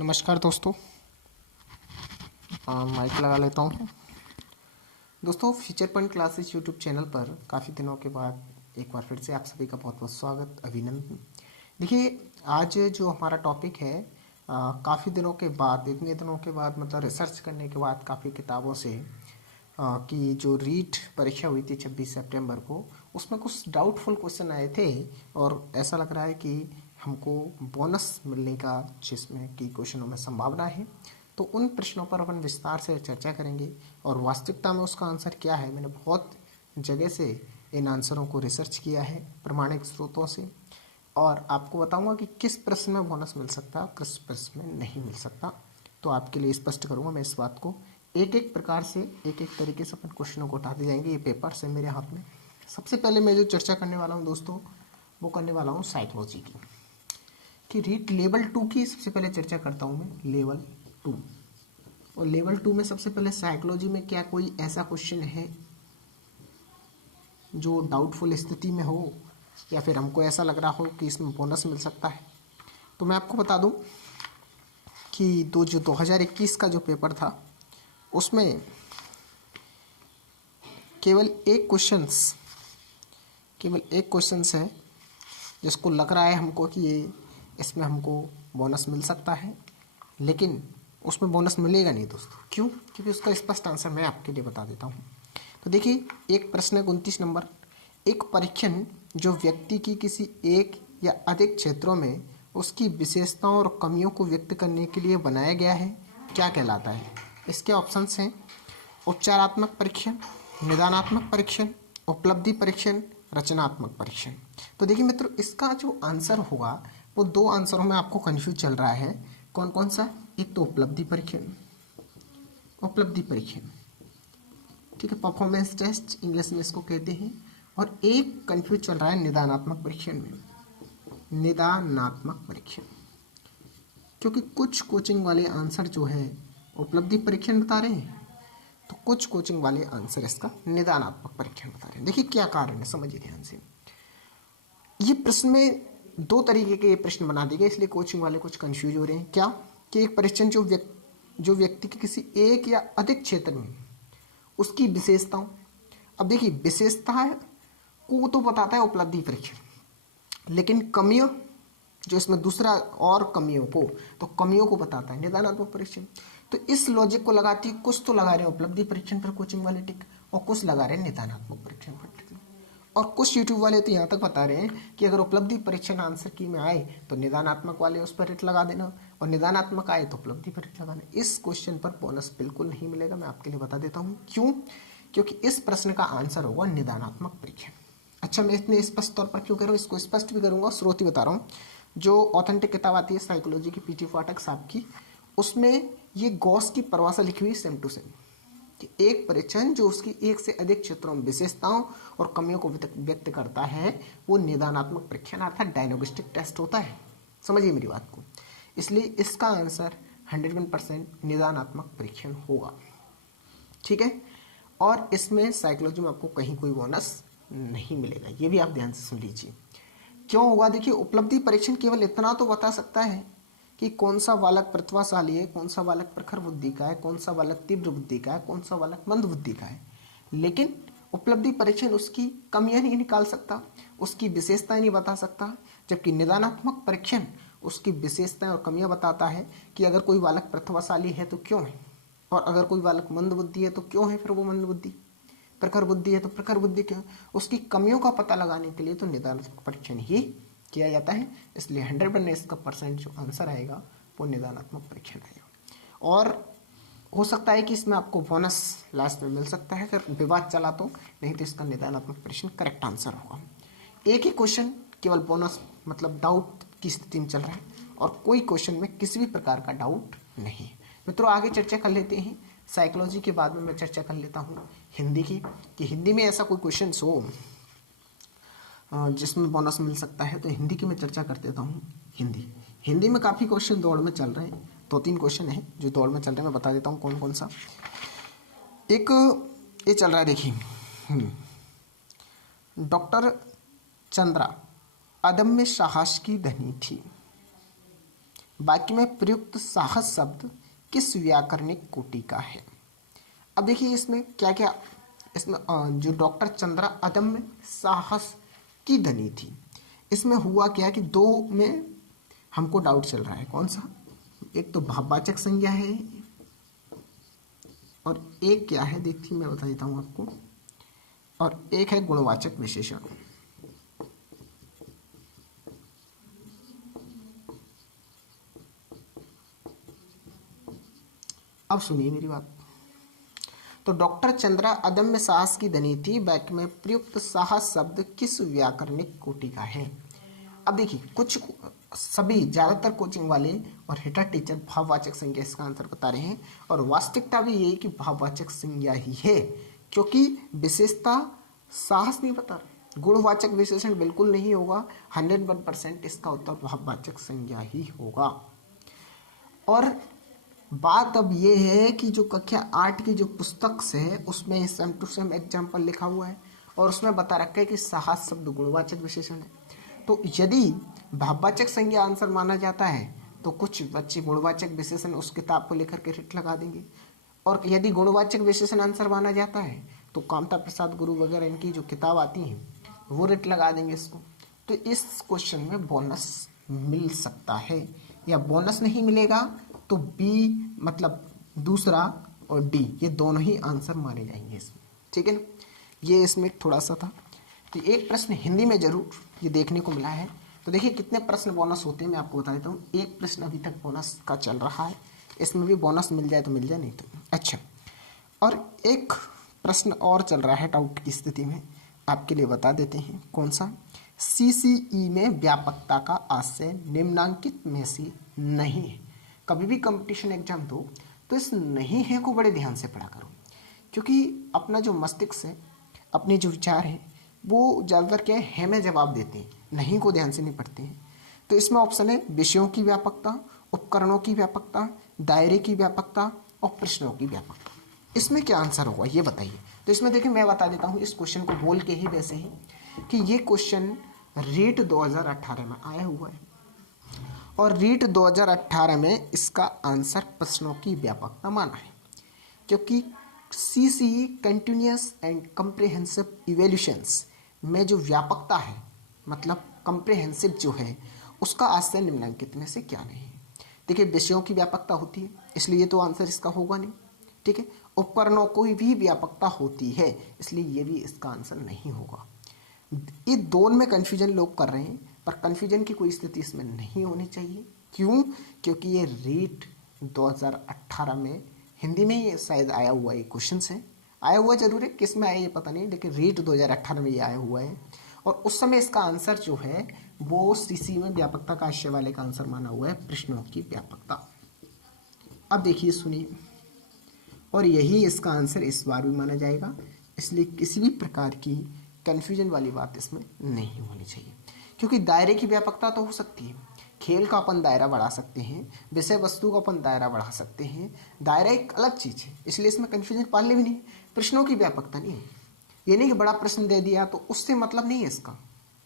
नमस्कार दोस्तों। माइक लगा लेता हूँ। दोस्तों, future point classes YouTube channel पर काफ़ी दिनों के बाद एक बार फिर से आप सभी का बहुत बहुत स्वागत, अभिनंदन। देखिए, आज जो हमारा टॉपिक है, काफ़ी दिनों के बाद, इतने दिनों के बाद मतलब रिसर्च करने के बाद काफ़ी किताबों से कि जो रीट परीक्षा हुई थी 26 सितंबर को, उसमें कुछ डाउटफुल क्वेश्चन आए थे और ऐसा लग रहा है कि हमको बोनस मिलने का जिसमें कि क्वेश्चनों में संभावना है। तो उन प्रश्नों पर अपन विस्तार से चर्चा करेंगे और वास्तविकता में उसका आंसर क्या है। मैंने बहुत जगह से इन आंसरों को रिसर्च किया है प्रमाणिक स्रोतों से, और आपको बताऊंगा कि किस प्रश्न में बोनस मिल सकता है, किस प्रश्न में नहीं मिल सकता। तो आपके लिए स्पष्ट करूंगा मैं इस बात को। एक एक प्रकार से, एक एक तरीके से अपन क्वेश्चनों को उठाते जाएंगे। ये पेपर्स है मेरे हाथ में। सबसे पहले मैं जो चर्चा करने वाला हूँ दोस्तों, वो करने वाला हूँ साइकोलॉजी की, कि रीट लेवल 2 की सबसे पहले चर्चा करता हूँ मैं, लेवल 2। और लेवल 2 में सबसे पहले साइकोलॉजी में क्या कोई ऐसा क्वेश्चन है जो डाउटफुल स्थिति में हो, या फिर हमको ऐसा लग रहा हो कि इसमें बोनस मिल सकता है। तो मैं आपको बता दूं कि जो 2021 का जो पेपर था, उसमें केवल एक क्वेश्चंस है जिसको लग रहा है हमको कि ये इसमें हमको बोनस मिल सकता है, लेकिन उसमें बोनस मिलेगा नहीं दोस्तों। क्यों? क्योंकि उसका स्पष्ट आंसर मैं आपके लिए बता देता हूँ। तो देखिए, एक प्रश्न है 29 नंबर। एक परीक्षण जो व्यक्ति की किसी एक या अधिक क्षेत्रों में उसकी विशेषताओं और कमियों को व्यक्त करने के लिए बनाया गया है, क्या कहलाता है? इसके ऑप्शंस हैं: उपचारात्मक परीक्षण, निदानात्मक परीक्षण, उपलब्धि परीक्षण, रचनात्मक परीक्षण। तो देखिए मित्रों, इसका जो आंसर होगा वो दो आंसरों में आपको कंफ्यूज चल रहा है। कौन कौन सा? एक तो उपलब्धि परीक्षण, ठीक है, परफॉर्मेंस टेस्ट इंग्लिश में इसको कहते हैं। और एक कंफ्यूज चल रहा है निदानात्मक परीक्षण में, निदानात्मक परीक्षण, क्योंकि कुछ कोचिंग वाले आंसर जो है उपलब्धि परीक्षण बता रहे हैं, तो कुछ कोचिंग वाले आंसर इसका निदानात्मक परीक्षण बता रहे हैं। देखिए क्या कारण है, समझिए ध्यान से। ये प्रश्न में दो तरीके के ये प्रश्न बना दिए गए, इसलिए कोचिंग वाले कुछ कंफ्यूज हो रहे हैं। क्या? कि एक परीक्षण जो व्यक्ति के किसी एक या अधिक क्षेत्र में उसकी विशेषताओं, अब देखिए विशेषता को तो बताता है उपलब्धि परीक्षण, लेकिन कमियों, जो इसमें दूसरा और कमियों को, तो कमियों को बताता है निदानात्मक परीक्षण। तो इस लॉजिक को लगाती कुछ तो लगा रहे हैं उपलब्धि परीक्षण पर कोचिंग वाले टिक, और कुछ लगा रहे हैं निदानात्मक परीक्षण पर टिक। और कुछ यूट्यूब वाले तो यहाँ तक बता रहे हैं कि अगर उपलब्धि परीक्षण आंसर की में आए तो निदानात्मक वाले उस पर रेट लगा देना, और निदानात्मक आए तो उपलब्धि पर रेट लगाना। इस क्वेश्चन पर बोनस बिल्कुल नहीं मिलेगा, मैं आपके लिए बता देता हूँ क्यों। क्योंकि इस प्रश्न का आंसर होगा निदानात्मक परीक्षण। अच्छा, मैं इतने स्पष्ट तौर पर क्यों कह रहा हूँ, इसको स्पष्ट भी करूँगा, स्रोत ही बता रहा हूँ। जो ऑथेंटिक किताब आती है साइकोलॉजी की, पीटी फाटक साहब की, उसमें ये गॉस की परिभाषा लिखी हुई सेम टू सेम, कि एक परीक्षण जो उसकी एक से अधिक क्षेत्रों में विशेषताओं और कमियों को व्यक्त करता है, वो निदानात्मक परीक्षण अर्थात डायग्नोस्टिक टेस्ट होता है। समझिए मेरी बात को। इसलिए इसका आंसर 101% निदानात्मक परीक्षण होगा, ठीक है। और इसमें साइकोलॉजी में आपको कहीं कोई बोनस नहीं मिलेगा, ये भी आप ध्यान से सुन लीजिए। क्यों होगा? देखिए, उपलब्धि परीक्षण केवल इतना तो बता सकता है कि कौन सा बालक प्रतिभाशाली है, कौन सा बालक प्रखर बुद्धि का है, कौन सा बालक तीव्र बुद्धि का है, कौन सा बालक मंद बुद्धि का है। लेकिन उपलब्धि परीक्षण उसकी कमियां नहीं निकाल सकता, उसकी विशेषताएं नहीं बता सकता। जबकि निदानात्मक परीक्षण उसकी विशेषताएं और कमियां बताता है कि अगर कोई बालक प्रतिभाशाली है तो क्यों है, और अगर कोई बालक मंद बुद्धि है तो क्यों है फिर वो मंद बुद्धि, प्रखर बुद्धि है तो प्रखर बुद्धि क्यों। उसकी कमियों का पता लगाने के लिए तो निदानात्मक परीक्षण ही किया जाता है। इसलिए 100% इसका परसेंट जो आंसर आएगा वो निदानात्मक परीक्षण आएगा। और हो सकता है कि इसमें आपको बोनस लास्ट में मिल सकता है अगर विवाद चला तो, नहीं तो इसका निदानात्मक परीक्षण करेक्ट आंसर होगा। एक ही क्वेश्चन केवल बोनस मतलब डाउट की स्थिति में चल रहा है, और कोई क्वेश्चन में किसी भी प्रकार का डाउट नहीं है। मित्रों, आगे चर्चा कर लेते हैं। साइकोलॉजी के बाद में मैं चर्चा कर लेता हूँ हिंदी की, कि हिंदी में ऐसा कोई क्वेश्चन हो जिसमें बोनस मिल सकता है, तो हिंदी की मैं चर्चा कर देता हूँ। हिंदी में काफ़ी क्वेश्चन दौड़ में चल रहे हैं, 2-3 क्वेश्चन हैं जो दौड़ में चल रहे हैं, मैं बता देता हूँ कौन कौन सा। एक ये चल रहा है, देखिए, डॉक्टर चंद्रा अदम्य साहस की धनी थी, वाक्य में प्रयुक्त साहस शब्द किस व्याकरणिक कोटि का है। अब देखिए इसमें क्या क्या, इसमें जो डॉक्टर चंद्रा अदम्य साहस की धनी थी, इसमें हुआ क्या कि दो में हमको डाउट चल रहा है। कौन सा? एक तो भाववाचक संज्ञा है और एक क्या है देखिए मैं बता देता हूँ आपको, और एक है गुणवाचक विशेषण। अब सुनिए मेरी बात। तो डॉक्टर चंद्रा अदम्य साहस की धनी थी, वाक्य में प्रयुक्त साहस शब्द किस व्याकरणिक कोटि का है। अब देखिए कुछ सभी ज़्यादातर कोचिंग वाले और हिटर टीचर भाववाचक संज्ञा इसका आंसर बता रहे हैं, और वास्तविकता भी यही कि भाववाचक संज्ञा ही है, क्योंकि विशेषता साहस नहीं बता रहा, गुणवाचक विशेषण बिल्कुल नहीं होगा। 101% इसका उत्तर भाववाचक संज्ञा ही होगा। और बात अब ये है कि जो कक्षा 8 की जो पुस्तक से है उसमें सेम टू सेम एग्जाम्पल लिखा हुआ है और उसमें बता रखा है कि साहस शब्द गुणवाचक विशेषण है। तो यदि भाववाचक संज्ञा आंसर माना जाता है तो कुछ बच्चे गुणवाचक विशेषण उस किताब को लेकर के रिट लगा देंगे, और यदि गुणवाचक विशेषण आंसर माना जाता है तो कामता प्रसाद गुरु वगैरह इनकी जो किताब आती हैं वो रिट लगा देंगे इसको। तो इस क्वेश्चन में बोनस मिल सकता है, या बोनस नहीं मिलेगा तो बी मतलब दूसरा और डी ये दोनों ही आंसर माने जाएंगे इसमें, ठीक है ना। ये इसमें थोड़ा सा था। तो एक प्रश्न हिंदी में जरूर ये देखने को मिला है। तो देखिए कितने प्रश्न बोनस होते हैं मैं आपको बता देता हूँ। एक प्रश्न अभी तक बोनस का चल रहा है, इसमें भी बोनस मिल जाए तो मिल जाए, नहीं तो अच्छा। और एक प्रश्न और चल रहा है डाउट की स्थिति में, आपके लिए बता देते हैं कौन सा। CCE में व्यापकता का आशय निम्नांकित में से नहीं है। कभी भी कंपटीशन एग्जाम दो तो इस नहीं है को बड़े ध्यान से पढ़ा करो, क्योंकि अपना जो मस्तिष्क है, अपने जो विचार हैं वो ज़्यादातर क्या है में जवाब देते हैं, नहीं को ध्यान से नहीं पढ़ते हैं। तो इसमें ऑप्शन है विषयों की व्यापकता, उपकरणों की व्यापकता, दायरे की व्यापकता और प्रश्नों की व्यापकता। इसमें क्या आंसर होगा ये बताइए। तो इसमें देखिए मैं बता देता हूँ इस क्वेश्चन को बोल के ही वैसे ही कि ये क्वेश्चन रीट 2018 में आया हुआ है, और रीट 2018 में इसका आंसर प्रश्नों की व्यापकता माना है, क्योंकि CCE कंटिन्यूअस एंड कम्प्रिहेंसिव इवेल्यूशंस में जो व्यापकता है मतलब कम्प्रिहेंसिव जो है उसका आशय निम्नांकित में से क्या नहीं है। देखिए विषयों की व्यापकता होती है इसलिए तो आंसर इसका होगा नहीं, ठीक है। उपकरणों की भी व्यापकता होती है इसलिए ये भी इसका आंसर नहीं होगा। ये दोनों में कन्फ्यूजन लोग कर रहे हैं, पर कन्फ्यूजन की कोई स्थिति इसमें नहीं होनी चाहिए। क्यों? क्योंकि ये रीट 2018 में हिंदी में ये शायद आया हुआ ये क्वेश्चन है, आया हुआ जरूर है, किस में आया ये पता नहीं, लेकिन रीट 2018 में ये आया हुआ है। और उस समय इसका आंसर जो है वो CC में व्यापकता का आशय वाले का आंसर माना हुआ है प्रश्नों की व्यापकता। अब देखिए सुनिए, और यही इसका आंसर इस बार भी माना जाएगा, इसलिए किसी भी प्रकार की कन्फ्यूजन वाली बात इसमें नहीं होनी चाहिए। क्योंकि दायरे की व्यापकता तो हो सकती है, खेल का अपन दायरा बढ़ा सकते हैं, विषय वस्तु का अपन दायरा बढ़ा सकते हैं, दायरा एक अलग चीज़ है, इसलिए इसमें कन्फ्यूजन पालने भी नहीं। प्रश्नों की व्यापकता नहीं है, ये नहीं कि बड़ा प्रश्न दे दिया तो उससे मतलब नहीं है इसका,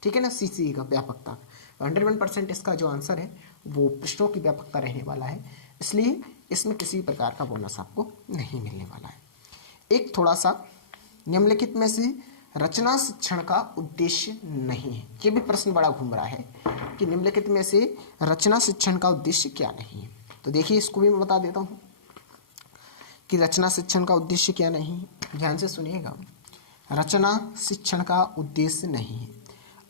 ठीक है ना। CCE का व्यापकता 101% इसका जो आंसर है वो प्रश्नों की व्यापकता रहने वाला है, इसलिए इसमें किसी प्रकार का बोनस आपको नहीं मिलने वाला है। एक थोड़ा सा निम्नलिखित में से रचना शिक्षण का उद्देश्य नहीं है, ये भी प्रश्न बड़ा घूम रहा है कि निम्नलिखित में से रचना शिक्षण का उद्देश्य क्या नहीं है। तो देखिए इसको भी मैं बता देता हूँ कि रचना शिक्षण का उद्देश्य क्या नहीं है। ध्यान से सुनिएगा, रचना शिक्षण का उद्देश्य नहीं है।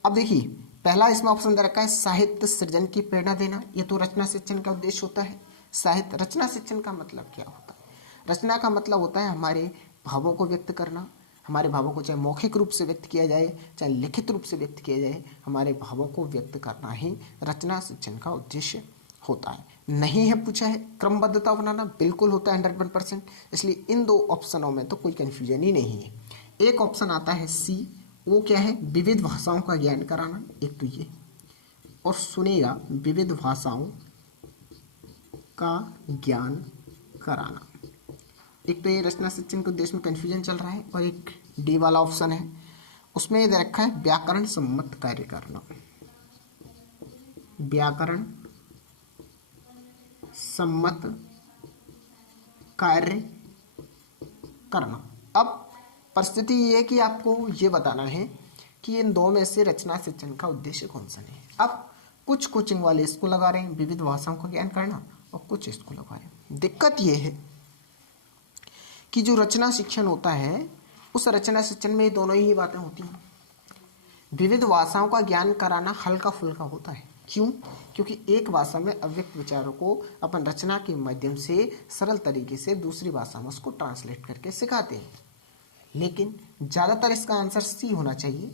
अब देखिए पहला इसमें ऑप्शन दे रखा है साहित्य सृजन की प्रेरणा देना, ये तो रचना शिक्षण का उद्देश्य होता है। साहित्य रचना शिक्षण का मतलब क्या होता है? रचना का मतलब होता है हमारे भावों को व्यक्त करना, हमारे भावों को चाहे मौखिक रूप से व्यक्त किया जाए चाहे लिखित रूप से व्यक्त किया जाए, हमारे भावों को व्यक्त करना ही रचना शिक्षण का उद्देश्य होता है। नहीं है पूछा है क्रमबद्धता बनाना, बिल्कुल होता है 101%, इसलिए इन दो ऑप्शनों में तो कोई कन्फ्यूजन ही नहीं है। एक ऑप्शन आता है C, वो क्या है विविध भाषाओं का ज्ञान कराना, एक तो ये, और सुनेगा विविध भाषाओं का ज्ञान कराना। एक तो ये रचना शिक्षण के उद्देश्य में कन्फ्यूजन चल रहा है, और एक D वाला ऑप्शन है उसमें ये दे रखा है व्याकरण सम्मत कार्य करना, व्याकरण सम्मत कार्य करना। अब परिस्थिति ये है कि आपको ये बताना है कि इन दो में से रचना शिक्षण का उद्देश्य कौन सा नहीं है। अब कुछ कोचिंग वाले इसको लगा रहे हैं विविध भाषाओं का ज्ञान करना, और कुछ इसको लगा रहे हैं। दिक्कत ये है कि जो रचना शिक्षण होता है उस रचना शिक्षण में दोनों ही बातें होती हैं। विविध भाषाओं का ज्ञान कराना हल्का फुल्का होता है। क्यों? क्योंकि एक भाषा में अव्यक्त विचारों को अपन रचना के माध्यम से सरल तरीके से दूसरी भाषा में उसको ट्रांसलेट करके सिखाते हैं। लेकिन ज़्यादातर इसका आंसर सी होना चाहिए,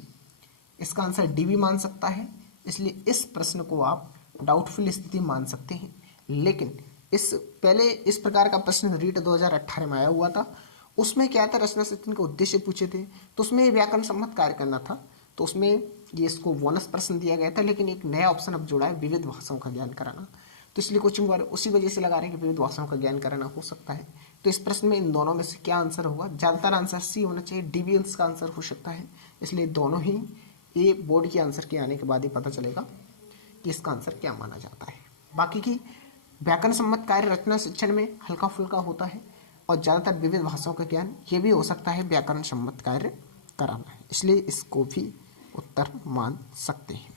इसका आंसर डी भी मान सकता है, इसलिए इस प्रश्न को आप डाउटफुल स्थिति मान सकते हैं। लेकिन इस पहले इस प्रकार का प्रश्न रीट 2018 में आया हुआ था। उसमें क्या था, रचना शिक्षण का उद्देश्य पूछे थे, तो उसमें व्याकरण सम्मत कार्य करना था, तो उसमें ये इसको बोनस प्रश्न दिया गया था। लेकिन एक नया ऑप्शन अब जोड़ा है विविध भाषाओं का ज्ञान कराना, तो इसलिए कोचिंग वाले उसी वजह से लगा रहे हैं कि विविध भाषाओं का ज्ञान कराना हो सकता है। तो इस प्रश्न में इन दोनों में से क्या आंसर होगा? ज़्यादातर आंसर सी होना चाहिए, डी भी इसका आंसर हो सकता है। इसलिए दोनों ही ये बोर्ड के आंसर के आने के बाद ही पता चलेगा कि इसका आंसर क्या माना जाता है। बाकी की व्याकरण सम्मत कार्य रचना शिक्षण में हल्का फुल्का होता है, और ज़्यादातर विविध भाषाओं का ज्ञान ये भी हो सकता है व्याकरण सम्मत कार्य कराना है, इसलिए इसको भी उत्तर मान सकते हैं।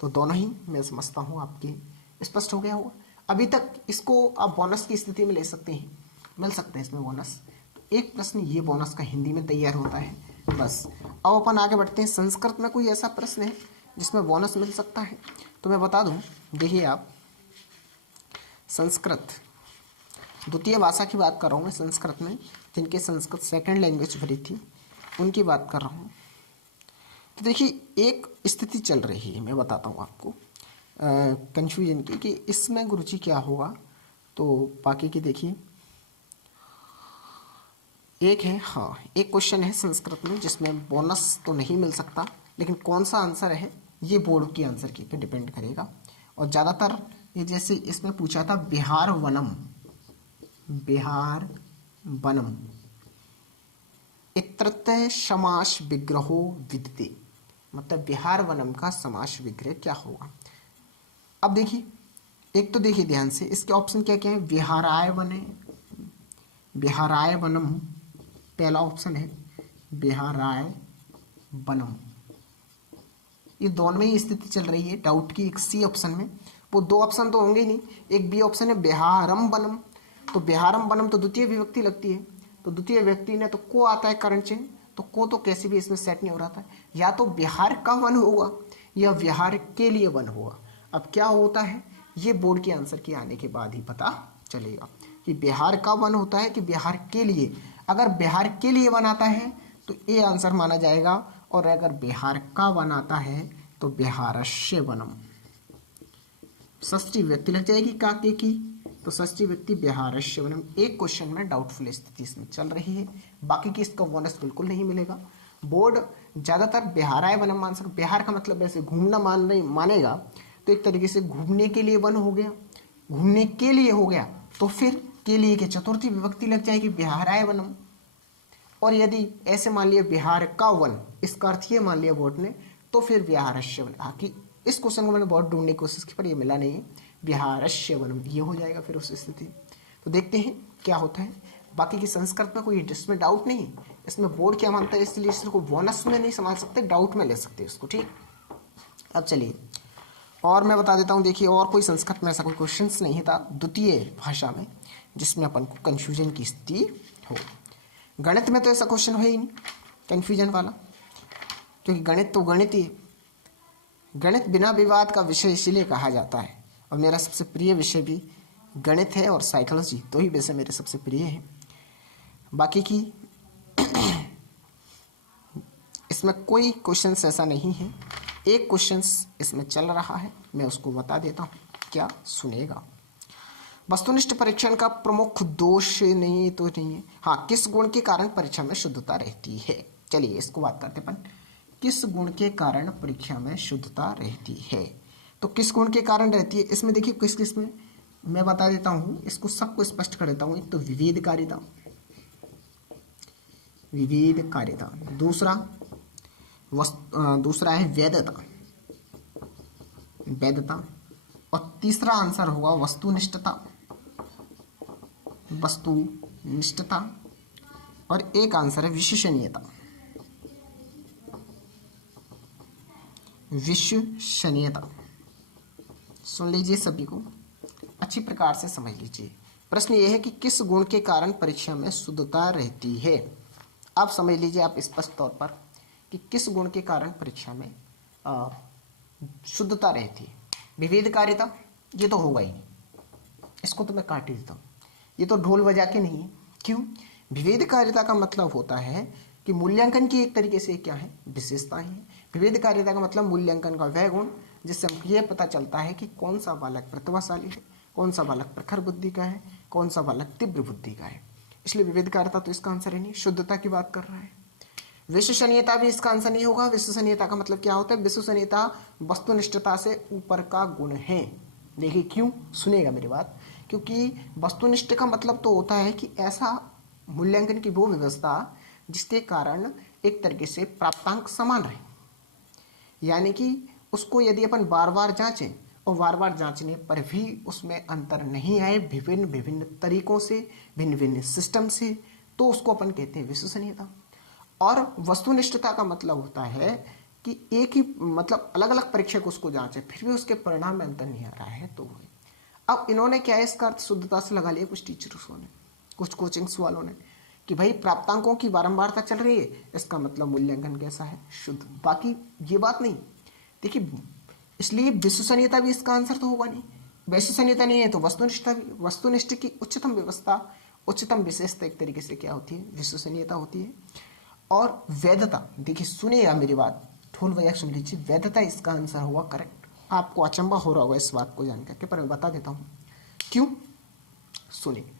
तो दोनों ही मैं समझता हूँ आपके स्पष्ट हो गया होगा। अभी तक इसको आप बोनस की स्थिति में ले सकते हैं, मिल सकते हैं इसमें बोनस। तो एक प्रश्न ये बोनस का हिंदी में तैयार होता है बस। अब अपन आगे बढ़ते हैं। संस्कृत में कोई ऐसा प्रश्न है जिसमें बोनस मिल सकता है? तो मैं बता दूं, देखिए आप, संस्कृत द्वितीय भाषा की बात कर रहा हूँ मैं। संस्कृत में जिनके संस्कृत सेकंड लैंग्वेज भरी थी उनकी बात कर रहा हूँ। तो देखिए एक स्थिति चल रही है, मैं बताता हूँ आपको कन्फ्यूजन की कि इसमें गुरुजी क्या होगा। तो बाकी की देखिए, एक है, हाँ एक क्वेश्चन है संस्कृत में जिसमें बोनस तो नहीं मिल सकता, लेकिन कौन सा आंसर है ये बोर्ड की आंसर की पे डिपेंड करेगा। और ज़्यादातर ये जैसे इसमें पूछा था बिहार वनम, बिहार वनम इत्रतः समास विग्रहो विद्यते, मतलब बिहार वनम का समास विग्रह क्या होगा। अब देखिए, एक तो देखिए ध्यान से, इसके ऑप्शन क्या क्या है? विहाराय वने, विहाराय वनम पहला ऑप्शन है, बिहाराय वनम। ये दोनों में ही स्थिति चल रही है डाउट की। एक सी ऑप्शन में, वो दो ऑप्शन तो होंगे ही नहीं, एक बी ऑप्शन है बिहारम वनम। तो बिहारम वनम तो द्वितीय विभक्ति लगती है, तो द्वितीय व्यक्ति ने तो को आता है करंट चिन्ह, तो को तो कैसे भी इसमें सेट नहीं हो रहा था। या तो बिहार का वन होगा या बिहार के लिए वन होगा। अब क्या होता है ये बोर्ड के आंसर के आने के बाद ही पता चलेगा कि बिहार का वन होता है कि बिहार के लिए। अगर बिहार के लिए वन आता है तो ये आंसर माना जाएगा, और अगर बिहार का वन आता है तो बिहारस्य वनम, षष्ठी व्यक्ति लग जाएगी काके की, तो षष्ठी व्यक्ति बिहारस्य वनम। एक क्वेश्चन में डाउटफुल स्थिति इसमें चल रही है, बाकी की इसका बोनस बिल्कुल नहीं मिलेगा। बोर्ड ज़्यादातर बिहाराय वनम मान सकते। बिहार का मतलब वैसे घूमना मानेगा, तो एक तरीके से घूमने के लिए वन हो गया, घूमने के लिए हो गया, तो फिर के लिए के चतुर्थी विभक्ति लग जाएगी बिहाराय वनम। और यदि ऐसे मान लिया बिहार का वन, इसका अर्थ ये मान लिया बोर्ड ने, तो फिर बिहारस्य वन। हालांकि इस क्वेश्चन को मैंने बहुत ढूंढने की कोशिश की पर ये मिला नहीं है, बिहारस्य वनम ये हो जाएगा फिर उस स्थिति। तो देखते हैं क्या होता है। बाकी की संस्कृत में कोई इसमें डाउट नहीं, इसमें बोर्ड क्या मानता है, इसलिए इसको बोनस में नहीं समझ सकते, डाउट में ले सकते हैं इसको, ठीक। अब चलिए और मैं बता देता हूँ। देखिए और कोई संस्कृत में ऐसा कोई क्वेश्चन नहीं था द्वितीय भाषा में जिसमें अपन को कन्फ्यूजन की स्थिति हो। गणित में तो ऐसा क्वेश्चन है ही नहीं कन्फ्यूजन वाला, क्योंकि गणित तो गणित ही, गणित बिना विवाद का विषय इसीलिए कहा जाता है। और मेरा सबसे प्रिय विषय भी गणित है और साइकोलॉजी, दो ही विषय मेरे सबसे प्रिय हैं। बाकी की इसमें कोई क्वेश्चन ऐसा नहीं है। एक क्वेश्चन इसमें चल रहा है, मैं उसको बता देता हूँ, क्या सुनेगा। वस्तुनिष्ठ परीक्षण का प्रमुख दोष नहीं तो नहीं है, हाँ किस गुण के कारण परीक्षा में शुद्धता रहती है। चलिए इसको बात करते अपन, किस गुण के कारण परीक्षा में शुद्धता रहती है। तो किस गुण के कारण रहती है, इसमें देखिए किस किस में मैं बता देता हूँ, इसको सबको स्पष्ट कर देता हूँ। एक तो विवेककारिता, विवेककारिता, दूसरा है वैधता, वैधता, और तीसरा आंसर होगा वस्तुनिष्ठता। वस्तुनिष्ठता और एक आंसर है विश्वसनीयता। विश्वसनीयता सुन लीजिए, सभी को अच्छी प्रकार से समझ लीजिए। प्रश्न यह है कि किस गुण के कारण परीक्षा में शुद्धता रहती है। आप समझ लीजिए, आप स्पष्ट तौर पर कि किस गुण के कारण परीक्षा में शुद्धता रहती है। विवेककारिता, ये तो होगा ही नहीं, इसको तो मैं काट ही देता हूँ, ये तो ढोल बजा के नहीं है। क्यों? विवेककारिता का मतलब होता है कि मूल्यांकन की एक तरीके से क्या है, विशेषताएं हैं। विवेककारिता का मतलब मूल्यांकन का वह गुण जिससे हमको यह पता चलता है कि कौन सा बालक प्रतिभाशाली है, कौन सा बालक प्रखर बुद्धि का है, कौन सा बालक तीव्र बुद्धि का है। इसलिए विवेककारिता तो इसका आंसर है नहीं, शुद्धता की बात कर रहा है। विश्वसनीयता भी इसका आंसर नहीं होगा। विश्वसनीयता का मतलब क्या होता है? विश्वसनीयता वस्तुनिष्ठता से ऊपर का गुण है। देखिए क्यों, सुनेगा मेरी बात, क्योंकि वस्तुनिष्ठ का मतलब तो होता है कि ऐसा मूल्यांकन की वो व्यवस्था जिसके कारण एक तरीके से प्राप्तांक समान रहे, यानी कि उसको यदि अपन बार बार जांचें और बार बार जांचने पर भी उसमें अंतर नहीं आए विभिन्न विभिन्न तरीकों से, भिन्न भिन्न सिस्टम से, तो उसको अपन कहते हैं विश्वसनीयता। और वस्तुनिष्ठता का मतलब होता है कि एक ही मतलब अलग अलग परीक्षक उसको जांचे फिर भी उसके परिणाम में अंतर नहीं आ रहा है, तो अब इन्होंने क्या है इसका अर्थ शुद्धता से लगा लिया कुछ टीचर्सों ने, कुछ कोचिंग्स वालों ने, कि भाई प्राप्तांकों की बारंबारता चल रही है, इसका मतलब मूल्यांकन कैसा है, शुद्ध। बाकी ये बात नहीं। देखिए, इसलिए विश्वसनीयता भी इसका आंसर तो होगा नहीं। विश्वसनीयता नहीं है तो वस्तुनिष्ठता भी। वस्तुनिष्ठ की उच्चतम व्यवस्था, उच्चतम विशेषता एक तरीके से क्या होती है, विश्वसनीयता होती है। और वैधता, देखिए सुनिएगा मेरी बात, ढोल बजा सुन लीजिए, वैधता इसका आंसर होगा करेक्ट। आपको अचंभा हो रहा होगा इस बात को जानकर के, पर मैं बता देता हूँ क्यों। सुनिए,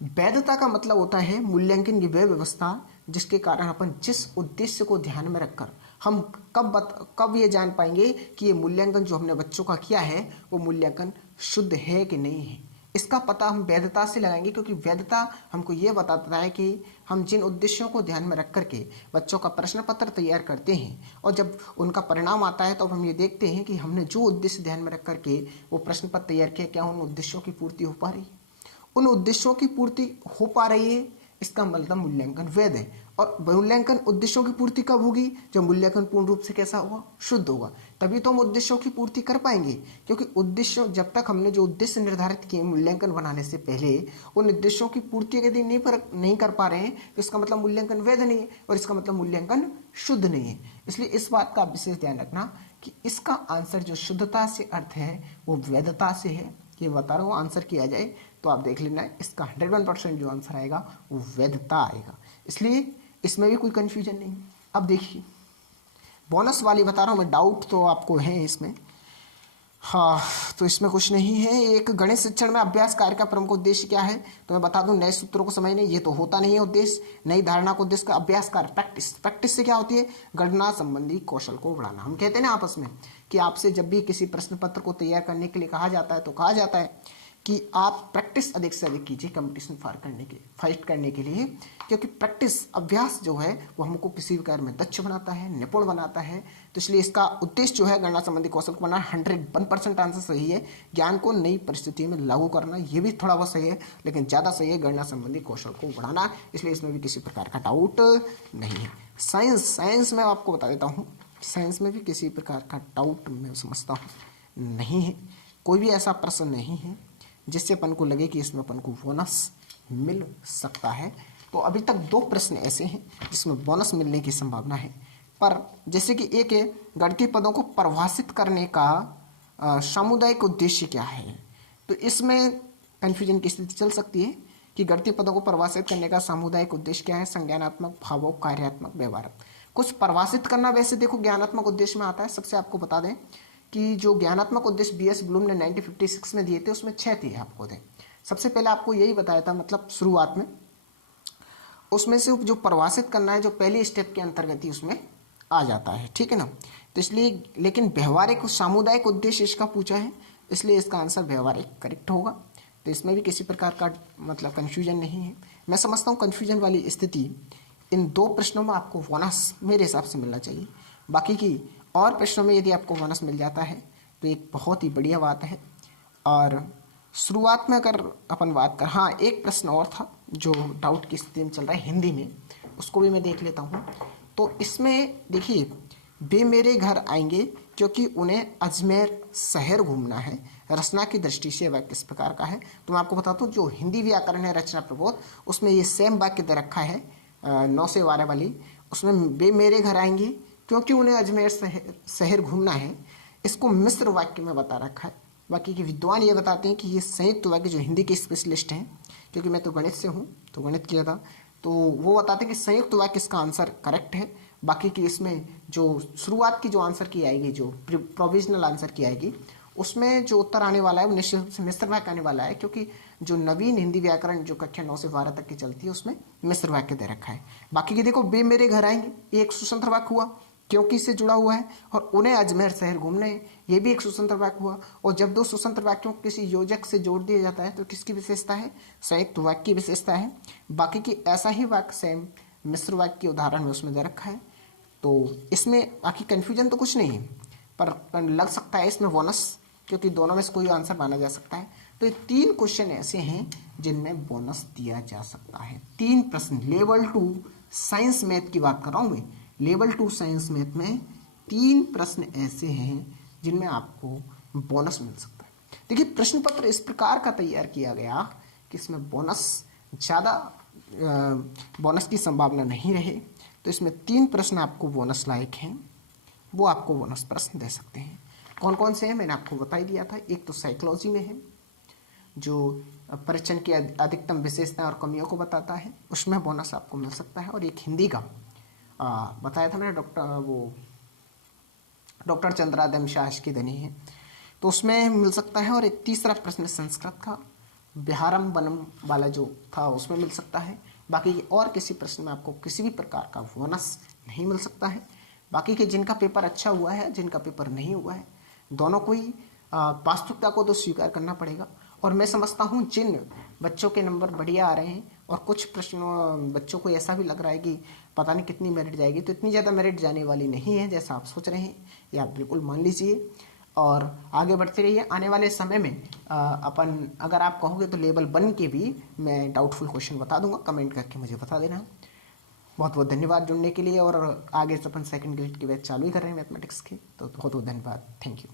वैधता का मतलब होता है मूल्यांकन की वह व्यवस्था जिसके कारण अपन जिस उद्देश्य को ध्यान में रखकर हम कब ये जान पाएंगे कि ये मूल्यांकन जो हमने बच्चों का किया है वो मूल्यांकन शुद्ध है कि नहीं है, इसका पता हम वैधता से लगाएंगे। क्योंकि वैधता हमको ये बताता है कि हम जिन उद्देश्यों को ध्यान में रख करके बच्चों का प्रश्न पत्र तैयार करते हैं और जब उनका परिणाम आता है तो हम ये देखते हैं कि हमने जो उद्देश्य ध्यान में रख करके वो प्रश्न पत्र तैयार किया, क्या उन उद्देश्यों की पूर्ति हो पा रही है। उन उद्देश्यों की पूर्ति हो पा रही है, इसका मतलब मूल्यांकन वैध है। और मूल्यांकन उद्देश्यों की पूर्ति कब होगी? जब मूल्यांकन पूर्ण रूप से कैसा होगा, शुद्ध होगा, तभी तो हम उद्देश्यों की पूर्ति कर पाएंगे। क्योंकि उद्देश्यों, जब तक हमने जो उद्देश्य निर्धारित किए मूल्यांकन बनाने से पहले उन उद्देश्यों की पूर्ति यदि नहीं कर पा रहे हैं तो इसका मतलब मूल्यांकन वैध नहीं है और इसका मतलब मूल्यांकन शुद्ध नहीं है। इसलिए इस बात का विशेष ध्यान रखना कि इसका आंसर जो शुद्धता से अर्थ है वो वैधता से है। ये बता रहा हूँ, आंसर किया जाए तो आप देख लेना, इसका 101% जो आंसर आएगा वो वैधता आएगा। इसलिए इसमें भी कोई कंफ्यूजन नहीं। अब देखिए, बोनस वाली बता रहा हूँ मैं, डाउट तो आपको है इसमें। हाँ, तो इसमें कुछ नहीं है। एक गणित शिक्षण में अभ्यास कार्य का प्रमुख उद्देश्य क्या है? तो मैं बता दूं, नए सूत्रों को समझने, ये तो होता नहीं है उद्देश्य। नई धारणा को उद्देश्य का अभ्यास कार्य, प्रैक्टिस। प्रैक्टिस से क्या होती है? गणना संबंधी कौशल को बढ़ाना। हम कहते हैं ना आपस में कि आपसे जब भी किसी प्रश्न पत्र को तैयार करने के लिए कहा जाता है तो कहा जाता है कि आप प्रैक्टिस अधिक से अधिक कीजिए कंपटीशन फाइट करने के लिए। क्योंकि प्रैक्टिस, अभ्यास जो है वो हमको किसी भी कार्य में दक्ष बनाता है, निपुण बनाता है। तो इसलिए इसका उद्देश्य जो है गणना संबंधी कौशल को बनाना। 101% आंसर सही है। ज्ञान को नई परिस्थितियों में लागू करना, ये भी थोड़ा बहुत सही है, लेकिन ज़्यादा सही है गणना संबंधी कौशल को बढ़ाना। इसलिए इसमें भी किसी प्रकार का डाउट नहीं है। साइंस में आपको बता देता हूँ, साइंस में भी किसी प्रकार का डाउट मैं समझता हूँ नहीं है। कोई भी ऐसा प्रश्न नहीं है जिससे अपन को लगे कि इसमें अपन को बोनस मिल सकता है। तो अभी तक 2 प्रश्न ऐसे हैं जिसमें बोनस मिलने की संभावना है। पर जैसे कि एक है, गणितीय पदों को परिभाषित करने का सामुदायिक उद्देश्य क्या है? तो इसमें कन्फ्यूजन की स्थिति चल सकती है कि गणितीय पदों को परिभाषित करने का सामुदायिक उद्देश्य क्या है? संज्ञानात्मक, भावुक, कार्यात्मक, व्यवहारक। कुछ परिभाषित करना वैसे देखो ज्ञानात्मक उद्देश्य में आता है। सबसे आपको बता दें कि जो ज्ञानात्मक उद्देश्य BS ब्लूम ने 1956 में दिए थे उसमें 6 थे। आपको दें, सबसे पहले आपको यही बताया था, मतलब शुरुआत में उसमें से जो परिभाषित करना है जो पहली स्टेप के अंतर्गत ही उसमें आ जाता है, ठीक है ना। तो इसलिए, लेकिन व्यवहारिक सामुदायिक उद्देश्य इसका पूछा है, इसलिए इसका आंसर व्यवहारिक करेक्ट होगा। तो इसमें भी किसी प्रकार का मतलब कन्फ्यूजन नहीं है। मैं समझता हूँ कन्फ्यूजन वाली स्थिति इन 2 प्रश्नों में आपको बोनस मेरे हिसाब से मिलना चाहिए। बाकी की और प्रश्नों में यदि आपको बोनस मिल जाता है तो एक बहुत ही बढ़िया बात है। और शुरुआत में अगर अपन बात कर, हाँ एक प्रश्न और था जो डाउट की स्थिति में चल रहा है हिंदी में, उसको भी मैं देख लेता हूँ। तो इसमें देखिए, वे मेरे घर आएंगे क्योंकि उन्हें अजमेर शहर घूमना है। रचना की दृष्टि से वाक्य इस प्रकार का है। तो मैं आपको बताता हूँ, जो हिंदी व्याकरण है रचना प्रबोध, उसमें ये सेम वाक्य दे रखा है 9 से 12 वाली। उसमें वे मेरे घर आएंगे क्योंकि उन्हें अजमेर शहर घूमना है, इसको मिश्र वाक्य में बता रखा है। बाकी के विद्वान ये बताते हैं कि ये संयुक्त वाक्य, जो हिंदी के स्पेशलिस्ट हैं, क्योंकि मैं तो गणित से हूँ तो गणित किया था, तो वो बताते हैं कि संयुक्त वाक्य इसका आंसर करेक्ट है। बाकी की इसमें जो शुरुआत की जो आंसर की आएगी, जो प्रोविजनल आंसर की आएगी, उसमें जो उत्तर आने वाला है वो निश्चित रूप से मिश्र वाक्य आने वाला है, क्योंकि जो नवीन हिंदी व्याकरण जो कक्षा 9 से 12 तक की चलती है उसमें मिश्र वाक्य दे रखा है। बाकी की देखो, वे मेरे घर आएंगे, ये एक स्वतंत्र वाक्य हुआ क्योंकि इससे जुड़ा हुआ है, और उन्हें अजमेर शहर घूमने हैं, ये भी एक स्वतंत्र वाक्य हुआ। और जब दो स्वतंत्र वाक्यों को किसी योजक से जोड़ दिया जाता है तो किसकी विशेषता है? संयुक्त वाक्य की विशेषता है। बाकी की ऐसा ही वाक्य सेम मिश्र वाक्य के उदाहरण में उसमें दे रखा है। तो इसमें बाकी कन्फ्यूजन तो कुछ नहीं है, पर लग सकता है इसमें बोनस, क्योंकि दोनों में से कोई आंसर माना जा सकता है। तो ये 3 क्वेश्चन ऐसे हैं जिनमें बोनस दिया जा सकता है। 3 प्रश्न लेवल 2 साइंस मैथ की बात कर रहा हूँ मैं, लेवल 2 साइंस मैथ में 3 प्रश्न ऐसे हैं जिनमें आपको बोनस मिल सकता है। देखिए, प्रश्न पत्र इस प्रकार का तैयार किया गया कि इसमें बोनस ज़्यादा, बोनस की संभावना नहीं रहे। तो इसमें 3 प्रश्न आपको बोनस लायक हैं, वो आपको बोनस प्रश्न दे सकते हैं। कौन कौन से हैं मैंने आपको बता ही दिया था। एक तो साइकोलॉजी में है, जो परीक्षण की अधिकतम विशेषताएं और कमियों को बताता है, उसमें बोनस आपको मिल सकता है। और एक हिंदी का बताया था मैंने, डॉक्टर चंद्रादम शाह की धनी है, तो उसमें मिल सकता है। और एक तीसरा प्रश्न संस्कृत का बिहारम बनम वाला जो था उसमें मिल सकता है। बाकी और किसी प्रश्न में आपको किसी भी प्रकार का बोनस नहीं मिल सकता है। बाकी के जिनका पेपर अच्छा हुआ है, जिनका पेपर नहीं हुआ है, दोनों को ही वास्तविकता को तो स्वीकार करना पड़ेगा। और मैं समझता हूँ जिन बच्चों के नंबर बढ़िया आ रहे हैं और कुछ प्रश्नों बच्चों को ऐसा भी लग रहा है कि पता नहीं कितनी मेरिट जाएगी, तो इतनी ज़्यादा मेरिट जाने वाली नहीं है जैसा आप सोच रहे हैं, ये आप बिल्कुल मान लीजिए और आगे बढ़ते रहिए। आने वाले समय में अपन, अगर आप कहोगे तो लेवल 1 के भी मैं डाउटफुल क्वेश्चन बता दूंगा, कमेंट करके मुझे बता देना। बहुत बहुत धन्यवाद जुड़ने के लिए। और आगे से अपन सेकंड ग्रेड की बैच चालू ही कर रहे हैं मैथमेटिक्स की, तो बहुत बहुत धन्यवाद, थैंक यू।